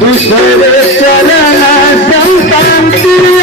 दुसरे चरण संतांती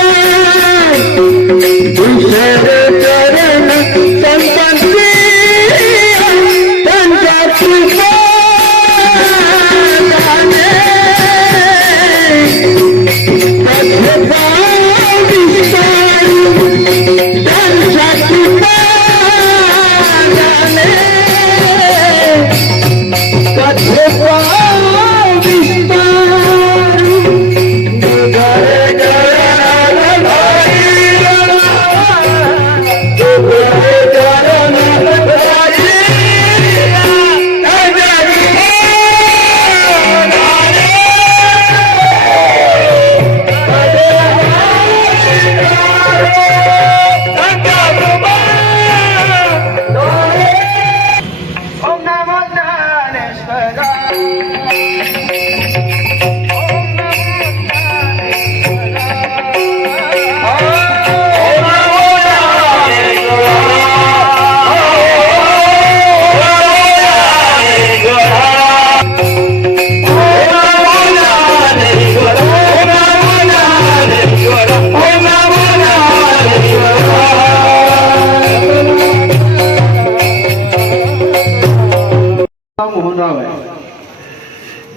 मोहनराव आहे.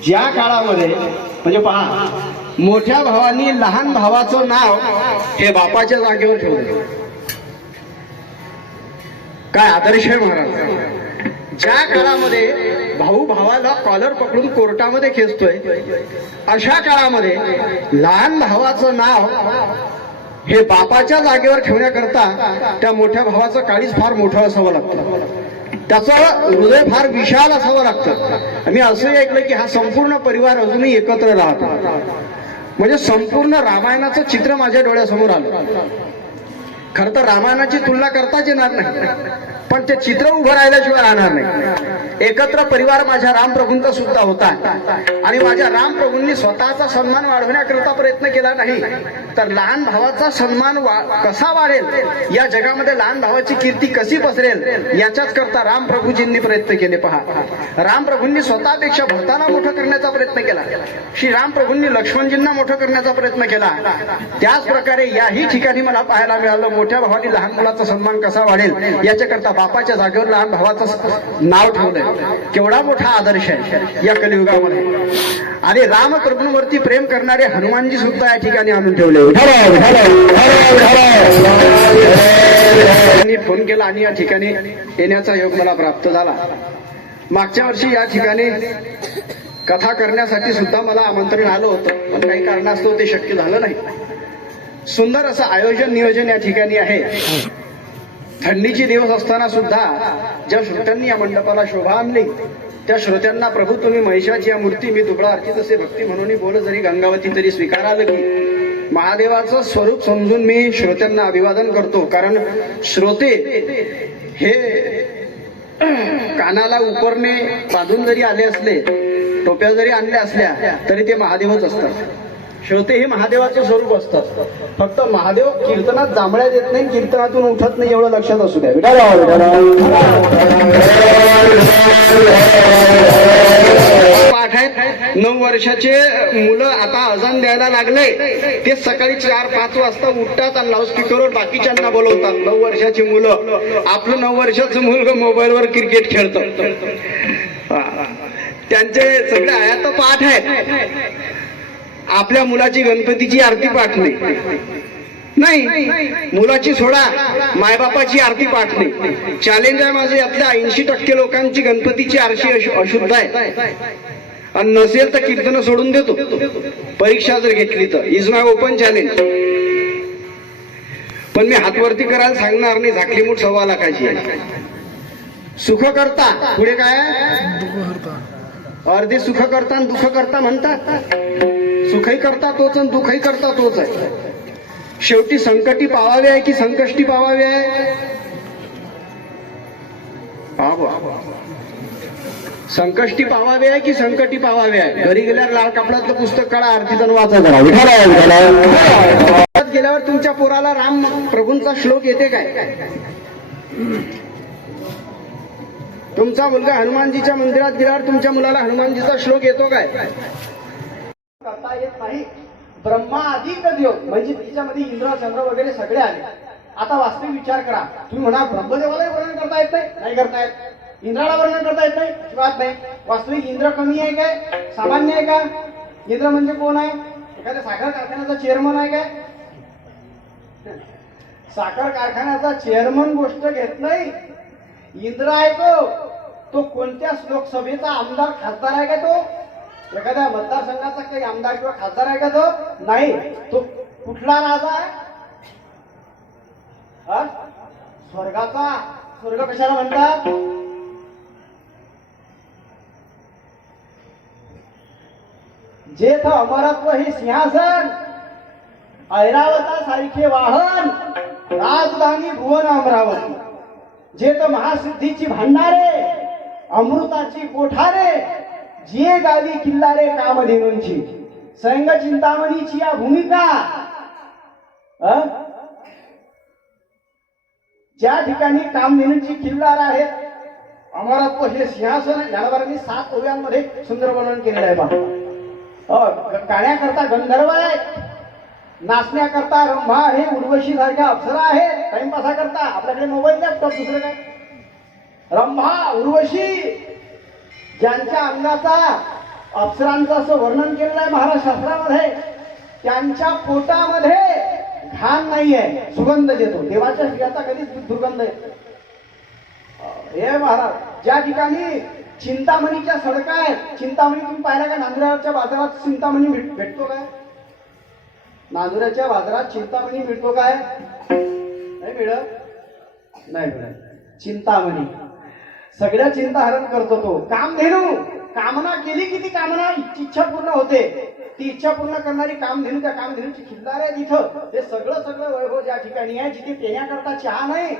ज्या काळामध्ये म्हणजे पहा मोठ्या भावानी लहान भावाचं नाव हे बापाच्या जागेवर ठेवलं. काय आदर्श आहे महाराज? ज्या काळामध्ये भाऊ भावाला कॉलर पकडून कोर्टामध्ये खेचतोय अशा काळामध्ये लहान भावाचं नाव हे बापाच्या जागेवर ठेवण्याकरता त्या मोठ्या भावाचं काळीच फार मोठं असावं लागतं. त्याचं हृदय फार विशाल असावं लागतं. मी असंही ऐकलं की हा संपूर्ण परिवार अजूनही एकत्र राहतो म्हणजे संपूर्ण रामायणाचं चित्र माझ्या डोळ्यासमोर आलं. खरं तर रामायणाची तुलना करताच येणार नाही. पण ते चित्र उभं राहिल्याशिवाय राहणार नाही. एकत्र परिवार माझ्या रामप्रभूंचा सुद्धा होता. आणि माझ्या रामप्रभूंनी स्वतःचा सन्मान वाढवण्याकरता प्रयत्न केला नाही. तर लहान भावाचा सन्मान वा- कसा वाढेल? या जगामध्ये लहान भावाची कीर्ती कशी पसरेल? याच्याच करता रामप्रभूजींनी प्रयत्न केले. पहा. रामप्रभूंनी स्वतःपेक्षा भक्तांना मोठं करण्याचा प्रयत्न केला. श्री रामप्रभूंनी लक्ष्मणजींना मोठं करण्याचा प्रयत्न केला. त्याच प्रकारे याही ठिकाणी मला पाहायला मिळालं मोठ्या भावाने लहान मुलाचा सन्मान कसा वाढेल? याच्याकरता बापाच्या जागेवर लहान भावाचं नाव ठेवलंय. केवढा मोठा आदर्श आहे या कलियुगामध्ये. आणि रामप्रभूंवरती प्रेम करणारे हनुमानजी सुद्धा या ठिकाणी आणून ठेवले त्यांनी फोन केला आणि या ठिकाणी येण्याचा योग मला प्राप्त झाला. मागच्या वर्षी या ठिकाणी कथा करण्यासाठी सुद्धा मला आमंत्रण आलं होतं पण काही कारणास्तव ते शक्य झालं नाही. सुंदर असं आयोजन नियोजन या ठिकाणी आहे. थंडीचे दिवस असताना सुद्धा ज्या श्रोत्यांनी या मंडपाला शोभा आणली त्या श्रोत्यांना प्रभू तुम्ही महिषाची या मूर्ती मी दुबळा अर्थित असे भक्ती म्हणून बोल जरी गंगावती तरी स्वीकाराल की महादेवाचं स्वरूप समजून मी श्रोत्यांना अभिवादन करतो. कारण श्रोते हे कानाला उपरणे बांधून जरी आले असले टोप्या जरी आणल्या असल्या तरी ते महादेवच असतात. श्रोते हे महादेवाचे स्वरूप असतात. फक्त महादेव कीर्तनात जांभळ्या देत नाही कीर्तनातून उठत नाही एवढं लक्षात असू द्या. पाठ आहेत नऊ वर्षाचे मुलं आता अजान द्यायला लागले. ते सकाळी चार पाच वाजता उठतात आणि लाऊडस्पीकरवर बाकीच्यांना बोलवतात. नऊ वर्षाची मुलं. आपलं नऊ वर्षाचं मुलगा मोबाईलवर क्रिकेट खेळतं. त्यांचे सगळे आयात पाठ आहेत. आपल्या मुलाची गणपतीची आरती पाठ नाही नाही मुलाची सोडा मायबापाची आरती पाठ नाही चॅलेंज आहे माझं यातल्या ऐंशी टक्के लोकांची गणपतीची आरशी अशु- अशुद्ध आहे. आणि नसेल तर कीर्तन सोडून देतो. परीक्षा जर घेतली तर. इज माय ओपन चॅलेंज पण मी हातवरती करायला सांगणार नाही झाकली मूठ सव्वा लाखाची आहे. सुख करता. पुढे काय अर्धे सुख करता आणि दुःख करता म्हणतात. सुखही करता तोच आणि दुःखही करता तोच आहे. शेवटी संकटी पावावे आहे की संकष्टी पावावे आहे? संकष्टी पावावे आहे की संकटी पावावे आहे? घरी गेल्यावर लाल कपड्यातलं पुस्तक काढा आरतीतन वाचा करा. विठाला. गेल्यावर तुमच्या पोराला राम प्रभूंचा श्लोक येते काय? तुमचा मुलगा हनुमानजीच्या मंदिरात गेल्यावर तुमच्या मुलाला हनुमानजीचा श्लोक येतो काय? करता येत नाही. ब्रह्मा अधिक देव. म्हणजे तिच्यामध्ये इंद्र चंद्र वगैरे सगळे आले. आता वास्तविक विचार करा. तुम्ही म्हणा ब्रह्मदेवालाही वर्णन करता येत नाही. नाही करता येत. इंद्राला वर्णन करता येत नाही. अजिबात नाही. वास्तविक इंद्र कमी आहे काय? सामान्य आहे का? इंद्र म्हणजे कोण आहे? एखाद्या साखर कारखान्याचा चेअरमन आहे काय? साखर कारखान्याचा चेअरमन गोष्ट घेत नाही. इंद्र आहे तो. तो कोणत्या लोकसभेचा आमदार खासदार आहे का तो? एखाद्या मतदारसंघाचा काही आमदार किंवा खासदार आहे का तो? नाही. तो कुठला राजा आहे? स्वर्गाचा. स्वर्ग कशाला म्हणतात? जेथ अमरत्व हे सिंहासन ऐरावता सारखे वाहन राजधानी भुवन अमरावती. जेथ महासिद्धीची भांडारे अमृताची कोठारे जे गावी किल्लारे कामधेनूंची संघ चिंतामणीची या भूमिका ज्या ठिकाणी कामधेनूंची किल्लार आहेत अमरत्व हे सिंहासन ज्ञानवारांनी सात ओव्यांमध्ये सुंदर वर्णन केलेलं आहे पहा अ, गाण्याकरता गंधर्व आहे नाचण्याकरता रंभा आहे उर्वशी सारख्या अप्सरा आहे टाइमपासा करता आपल्याकडे मोबाईल लॅपटॉप दुसरं काय? रंभा उर्वशी ज्यांच्या अंगाचा अप्सरांचं असं वर्णन केलेलं आहे महाराज शास्त्रामध्ये त्यांच्या पोटामध्ये घाण नाही आहे सुगंध देतो देवाच्या श्रियाचा कधीच दुर्गंध येतो हे महाराज ज्या ठिकाणी चिंतामणीच्या सडका आहेत चिंतामणी तुम्ही पाहिला का नांदुराच्या बाजारात चिंतामणी भेट- भेटतो काय? नांदुराच्या बाजारात चिंतामणी मिळतो काय? नाही मिळत? नाही मिळत. चिंतामणी. सगळ्या चिंता हरण करतो तो. काम धेनू. कामना केली की ती कामना इच्छा पूर्ण होते. ती इच्छा पूर्ण करणारी कामधेनू त्या कामधेनूची खिल्लार आहे तिथं हे सगळं सगळं वैभव ज्या ठिकाणी आहे जिथे पिण्याकरता चहा नाही.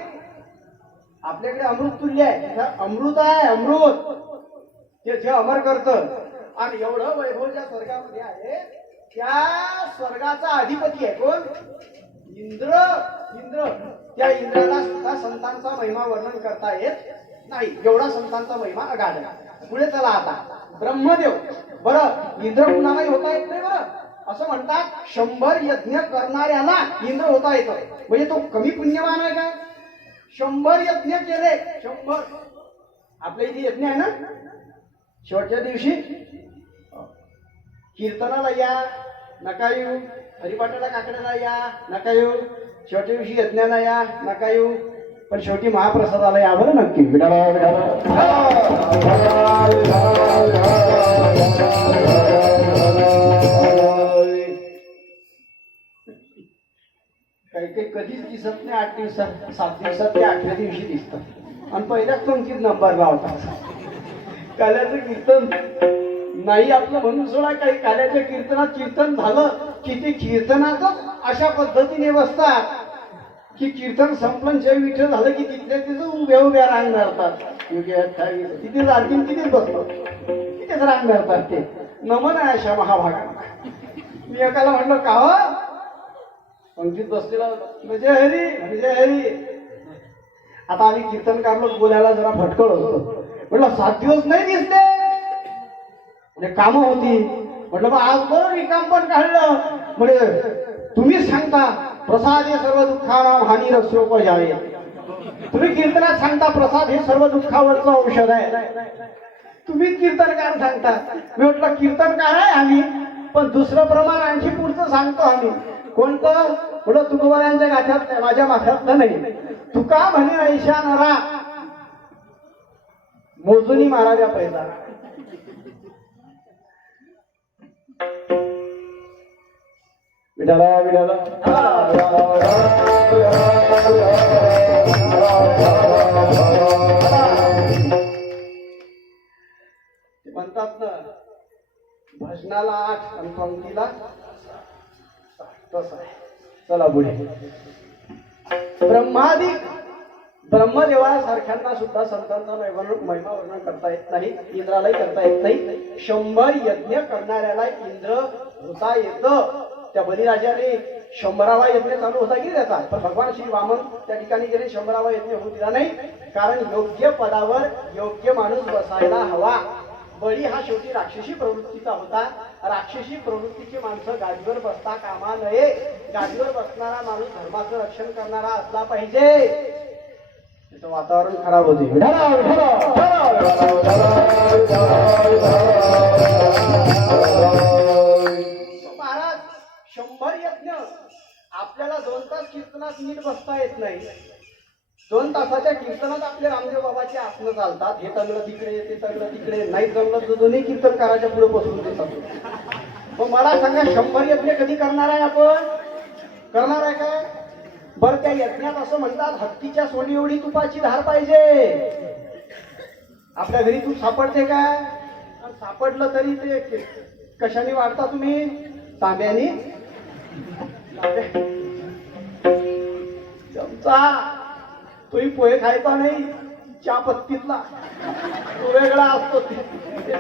आपल्याकडे अमृत तुल्य आहे. अमृत आहे अमृत. ते जे अमर करत. आणि एवढं वैभव ज्या स्वर्गामध्ये आहे त्या स्वर्गाचा अधिपती आहे कोण? इंद्र. इंद्र. त्या इंद्राला सुद्धा संतांचा महिमा वर्णन करता येत नाही एवढा संतांचा महिमा अगाध पुढे चला आता. ब्रह्मदेव. बरं इंद्र कुणालाही होता येत नाही बरं. असं म्हणतात शंभर यज्ञ करणाऱ्याला इंद्र होता येतं. म्हणजे तो कमी पुण्यवान आहे का? शंभर यज्ञ केले. शंभर. आपल्या इथे यज्ञ आहे ना? शेवटच्या दिवशी. कीर्तनाला या नका येऊ हरिपाठाला काकड्याला या नका येऊ शेवटच्या दिवशी यज्ञाला या नका येऊ पण शेवटी महाप्रसादाला या बरं नक्की. विडाला काही काही कधीच दिसत नाही आठ दिवसात सात दिवसात ते आठव्या दिवशी दिसतात आणि पहिल्याच पंक्तीत नंबर लावतात. काल्याचं कीर्तन नाही आपलं म्हणून सोडा काही काल्याच्या कीर्तनात कीर्तन झालं की ते कीर्तनातच अशा पद्धतीने बसतात. की कीर्तन संपलं जय विठ्ठल झालं की तिथल्या तिथं उभ्या उभ्या रांग धरतात योगी अठ्ठावीस तिथे आणखीन बसलो. तिथेच रांग धरतात ते. नमन आहे अशा महाभागांना मी एकाला म्हणलं का हो? पंक्तीत बसलेला म्हणजे विजय हरी विजय हरी. आता आम्ही कीर्तनकार लोक बोलायला जरा फटकळ होतो. म्हटलं सात दिवस नाही दिसते. म्हणजे कामं होती. म्हटलं मग आज बरं रिकाम पण काढलं. म्हणजे तुम्हीच सांगता. प्रसाद हे सर्व दुःखाराम हानी रस्योपजावे तुम्ही कीर्तनात सांगता प्रसाद हे सर्व दुःखावरचं औषध आहे. तुम्ही कीर्तनकार सांगता. मी म्हटलं कीर्तनकार आहे आम्ही पण दुसरं प्रमाण आणखी पुढचं सांगतो आम्ही. कोणतं? म्हटलं तुकोबारांच्या गाठ्यात नाही माझ्या माथ्यातलं नाही. तुका म्हणे ऐशा नरा. मोजुनी महाराजा पैसा विठाला ते म्हणतात ना भजनाला आठ आणि पंक्तीला तसं आहे. चला पुढे. ब्रह्मादिक ब्रह्मदेवासारख्यांना सुद्धा संतांचा महिमा महिमा वर्णन करता येत नाही इंद्रालाही करता येत नाही. शंभर यज्ञ करणाऱ्याला इंद्र होता येतं. त्या बलिराजाने शंभरावा यज्ञ चालू होता की त्याचा? पण भगवान श्री वामन त्या ठिकाणी गेले शंभरावा यज्ञ होऊ दिला नाही. कारण योग्य पदावर योग्य माणूस बसायला हवा. बळी हा शेवटी राक्षसी प्रवृत्तीचा होता. राक्षसी प्रवृत्तीची माणसं गादीवर बसता कामा नये. गादीवर बसणारा माणूस धर्माचं रक्षण करणारा असला पाहिजे. तिथं वातावरण खराब होते. आपल्याला दोन तास कीर्तनात नीट बसता येत नाही. दोन तासाच्या कीर्तनात आपले रामदेव बाबाचे आसनं चालतात. हे तंगड तिकडे ते तंगड तिकडे. नाही जमलं तर दोन्ही कीर्तनकाराच्या पुढे बसून देतात. मग मला सांगा शंभर यज्ञ कधी करणार आहे आपण? करणार आहे का बरं त्या यज्ञात असं म्हणतात हत्तीच्या सोनी एवढी तुपाची धार पाहिजे. आपल्या घरी तूप सापडते का सापडलं तरी ते कशाने वाढता तुम्ही? तांब्यानी? चमचा तोही पोहे खायचा नाही चहा पत्तीतला. तो वेगळा असतो. ते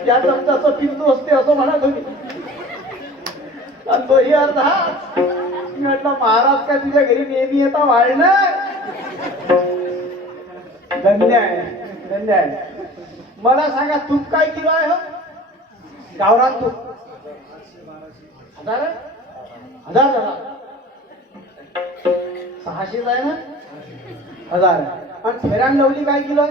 त्या चमचाचं पिंतू असते असं म्हणा तुम्ही. आणि तोही अर्धा मी म्हटलं महाराज काय तुझ्या घरी नेहमी येता वाळणं धन्य आहे धन्य आहे. मला सांगा तूप काय किलो आहे हो? गावरान तूप. हजार हजार झाला सहाशेच आहे ना? हजार. पण आणि फेरान लवली काय किलो?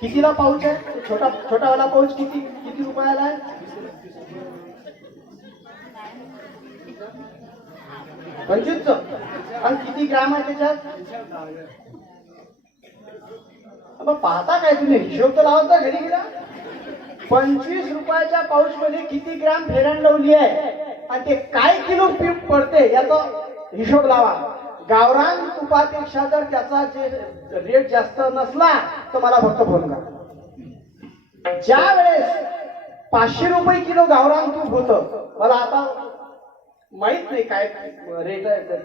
कितीला पाऊच आहे? छोटा छोटावाला पाऊच किती किती रुपयाला आहे? पंचवीस आणि किती ग्राम आहे त्याच्यात? मग पाहता काय तुम्ही? हिशोब तर लावता घरी गेला. पंचवीस रुपयाच्या पाऊच मध्ये किती ग्राम फेरण लावली आहे? आणि ते काय किलो पीठ पडते याचा हिशोब लावा. गावरान तुपापेक्षा जर त्याचा जे रेट जास्त नसला तर मला फक्त फोन करा. ज्या वेळेस पाचशे रुपये किलो गावरान तूप होतं मला आता माहीत नाही काय रेट आहे त्या-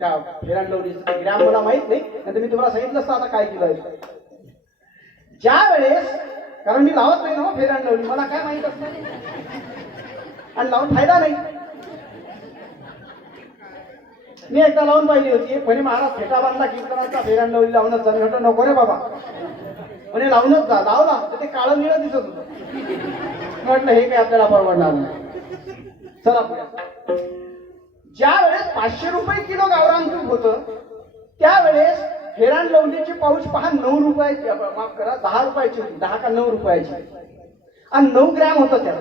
त्या ग्रॅम मला माहीत नाही नंतर मी तुम्हाला सांगितलं असतं आता काय किलो आहे. ज्या वेळेस कारण मी लावत नाही ना हो मला काय माहीत असतं? आणि लावून फायदा नाही. मी एकदा लावून पाहिली होती म्हणे महाराज फेटा बांधला कीर्तनाचा फेरान लावली लावूनच जा म्हटलं नको रे बाबा. म्हणे लावूनच जा लावला तर ते काळं निळं दिसत होतं. म्हटलं हे काय आपल्याला परवडणार नाही. चला पुढे. ज्या वेळेस पाचशे रुपये किलो गावरान तूप होतं त्यावेळेस फेरान लवलीची पाऊच पहा नऊ रुपयाची माफ करा दहा रुपयाची होती दहा का नऊ रुपयाची. आणि नऊ ग्रॅम होतं त्याला.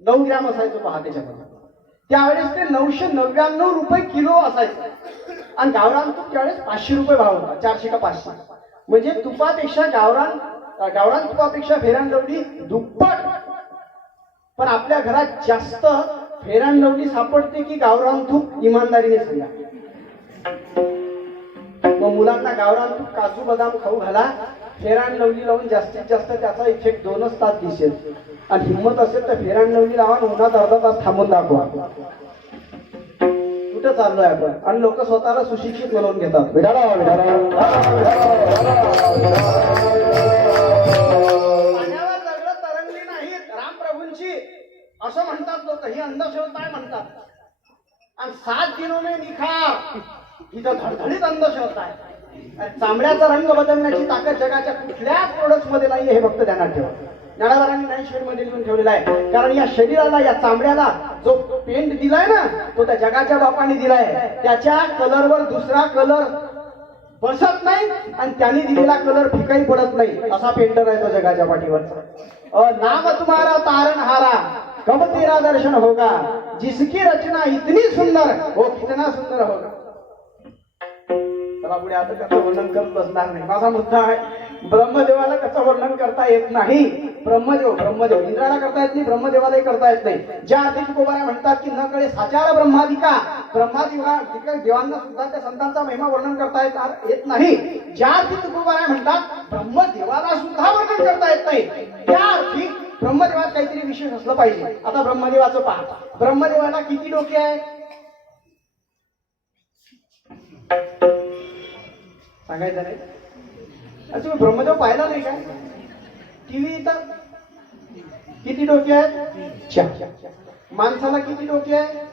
नऊ ग्रॅम असायचं पहा त्याच्यामध्ये. त्यावेळेस ते नऊशे नव्याण्णव रुपये किलो असायचं. आणि गावरान तूप त्यावेळेस पाचशे रुपये भाव होता चारशे का पाचशे. म्हणजे तुपापेक्षा गावरान गावरान तुपापेक्षा फेरांडवली दुप्पट. पण आपल्या घरात जास्त फेरांडवली सापडते की गावरान तूप इमानदारीने सांगा. मग मुलांना गावरान तूप काजू बदाम खाऊ घाला फेरान लवली लावून जास्तीत जास्त त्याचा इफेक्ट दोनच तास दिसेल. आणि हिंमत असेल तर फेरान लवली लावा आणि उन्हात अर्धा तास थांबून दाखवा. कुठं चाललोय आपण? आणि लोक स्वतःला सुशिक्षित बनवून घेतात. विडाडा तरंगली नाहीत. रामप्रभूंची असं म्हणतात लोक. ही अंधश्रद्धा म्हणतात? आणि सात दिनोने निखा निखार. इथं धडधडीत अंधश्रद्धा आहे. चामड्याचा चांबड्याचा रंग बदलण्याची ताकद जगाच्या कुठल्याच प्रोडक्टमध्ये नाही हे फक्त ध्यानात ठेवा. ज्ञानावरांनी नाही शेडमध्ये लिहून ठेवलेला आहे. कारण या शरीराला या चांबड्याला जो पेंट दिलाय ना तो त्या जगाच्या बापाने दिलाय. त्याच्या कलरवर दुसरा कलर बसत नाही आणि त्यांनी दिलेला कलर फिकाही पडत नाही. असा पेंटर आहे तो जगाच्या पाठीवरचा. नाम तुम्हारा तारण हारा कब तेरा दर्शन होगा. जिसकी रचना इतनी सुंदर हो कितना सुंदर होगा. मला पुढे आता त्याचं वर्णन करत बसणार नाही. माझा मुद्दा आहे ब्रह्मदेवाला कसं वर्णन करता येत नाही. ब्रह्मदेव ब्रह्मदेव इंद्राला करता येत नाही ब्रह्मदेवालाही करता येत नाही. ज्या अधिक गोबाऱ्या म्हणतात की न कळे साचार ब्रह्मादिका ब्रह्मादिका देवांना सुद्धा त्या संतांचा महिमा वर्णन करता येत येत नाही. ज्या अधिक गोबाऱ्या म्हणतात ब्रह्मदेवाला सुद्धा वर्णन करता येत नाही. त्या अर्थी ब्रह्मदेवात काहीतरी विशेष असलं पाहिजे. आता ब्रह्मदेवाचं पहा. ब्रह्मदेवाला किती डोके आहे सांगायचं नाही. अरे तुम्ही ब्रह्मदेव पाहिला नाही काय? टीव्ही इथं? किती डोके आहेत? चार. माणसाला किती डोके आहे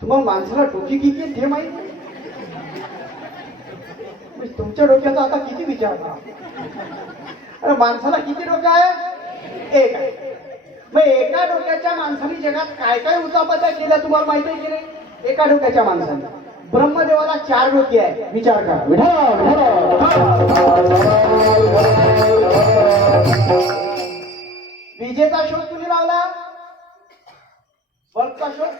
तुम्हाला माणसाला डोकी किती आहेत हे माहीत नाही? म्हणजे तुमच्या डोक्याचा आता किती विचार अरे माणसाला किती डोकं आहे एक. मग एका डोक्याच्या माणसाने जगात काय काय उचापत्या केल्या तुम्हाला माहिती आहे की नाही? एका डोक्याच्या माणसाने. ब्रह्मदेवाला चार डोके आहे विचार करा. विजेचा शोध तुम्ही लावला? बल्बचा शोध?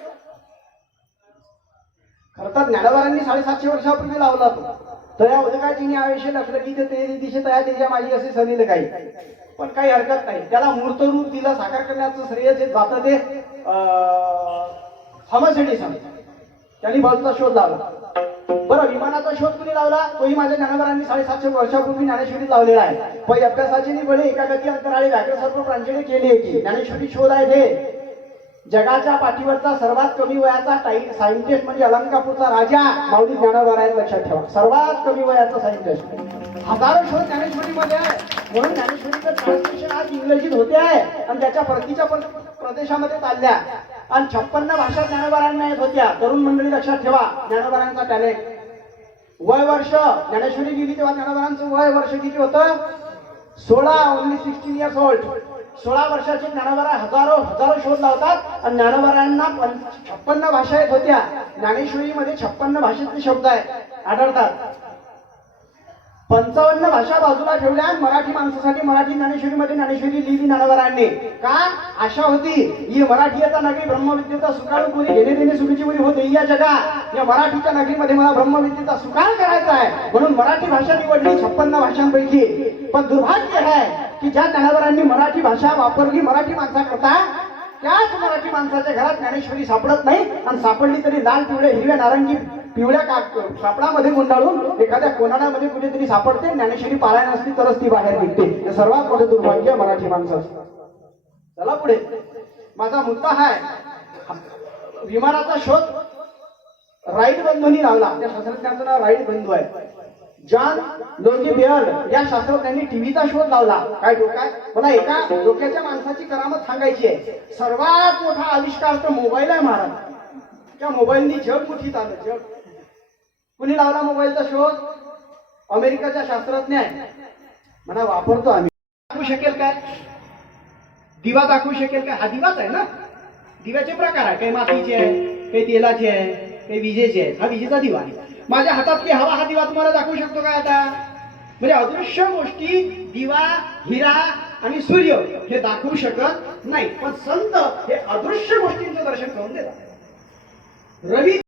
खर तर ज्ञानवारांनी साडेसातशे वर्षापूर्वी लावला तो. तया तिने आयुष्य लक्ष की ते दिशे तया त्याच्या माझी असे सनील काही. पण काही हरकत नाही. त्याला मूर्तरूप तिला दिलं साकार करण्याचं श्रेय जे जातं ते थॉमस समजा त्यांनी बल्बचा शोध लावला. बरं विमानाचा शोध कुणी लावला? तोही माझ्या ज्ञानवरांनी साडेसातशे वर्षापूर्वी ज्ञानेश्वरीत लावलेला आहे. पण अभ्यासाची निवड एका गती अंतराळी व्याघ्र सर्व प्रांजली केली होती. ज्ञानेश्वरी शोध आहे ते. जगाच्या पाठीवरचा सर्वात कमी वयाचा टाईम सायंटिस्ट म्हणजे अलंकापूरचा राजा माऊली ज्ञानावर आहे लक्षात ठेवा. सर्वात कमी वयाचा सायंटिस्ट. हजारो शोध ज्ञानेश्वरीमध्ये आहे. म्हणून ज्ञानेश्वरीचं ट्रान्सलेशन आज इंग्रजीत होते आहे. आणि त्याच्या परतीच्या परत प्रदेशामध्ये चालल्या. आणि छप्पन्न भाषा ज्ञानोबारांना येत होत्या. तरुण मंडळी लक्षात ठेवा ज्ञानोबारांचा टॅलेंट वय वर्ष ज्ञानेश्वरी गेली तेव्हा ज्ञानोबारांचं वय वर्ष किती होतं? सोळा ओनली सिक्स्टीन इयर्स ओल्ड सोळा वर्षाचे ज्ञानोबारा हजारो हजारो शोध लावतात. आणि ज्ञानोबारांना छप्पन्न भाषा येत होत्या. ज्ञानेश्वरीमध्ये छप्पन्न भाषेतले शब्द आहे आढळतात. पंचावन्न भाषा बाजूला ठेवल्या. मराठी माणसासाठी मराठी ज्ञानेश्वरीमध्ये ज्ञानेश्वरी लिहिली ज्ञानोबारांनी का? आशा होती. ही मराठीचा नगरी ब्रह्मविद्येचा सुकाळू कोणी घेणे देणे सुखीची मुली होते. या जगा या मराठीच्या नगरीमध्ये मला ब्रह्मविद्येचा सुकाळ करायचा आहे. म्हणून मराठी भाषा निवडली छप्पन्न भाषांपैकी. पण दुर्भाग्य आहे की ज्या ज्ञानावरांनी मराठी भाषा वापरली मराठी माणसाकरता त्याच मराठी माणसाच्या घरात ज्ञानेश्वरी सापडत नाही. आणि सापडली तरी लाल पिवळे हिरव्या नारंगी पिवळ्या का कापडामध्ये गुंडाळून एखाद्या कोनाडामध्ये कुठेतरी सापडते ज्ञानेश्वरी पारायण असली तरच ती बाहेर निघते. हे सर्वात मोठे दुर्भाग्य मराठी मराठी असतात चला पुढे. माझा मुद्दा हा आहे. विमानाचा शोध राईट बंधूंनी लावला. त्या शास्त्रज्ञांचं नाव राईट बंधू आहे. जॉन लोगी बिअर्ड या शास्त्रज्ञांनी टीव्हीचा शोध लावला. काय डोकाय मला एका डोक्याच्या माणसाची करामत सांगायची आहे. सर्वात मोठा आविष्कार तर मोबाईल आहे महाराज. त्या मोबाईलनी जग मुठीत आलं जग. कुणी लावला मोबाईलचा शोध? अमेरिकाचा शास्त्रज्ञ आहे म्हणा वापरतो आम्ही. दाखवू शकेल काय? दिवा दाखवू शकेल काय? हा दिवाच आहे ना? दिव्याचे प्रकार आहे. काही मातीचे आहे काही तेलाचे आहे काही विजेचे आहे हा विजेचा दिवा आहे. माझ्या हातातली हवा हा दिवा तुम्हाला दाखवू शकतो काय आता? म्हणजे अदृश्य गोष्टी दिवा हिरा आणि सूर्य हे दाखवू शकत नाही. पण संत हे अदृश्य गोष्टींचं दर्शन करून देतात. रवी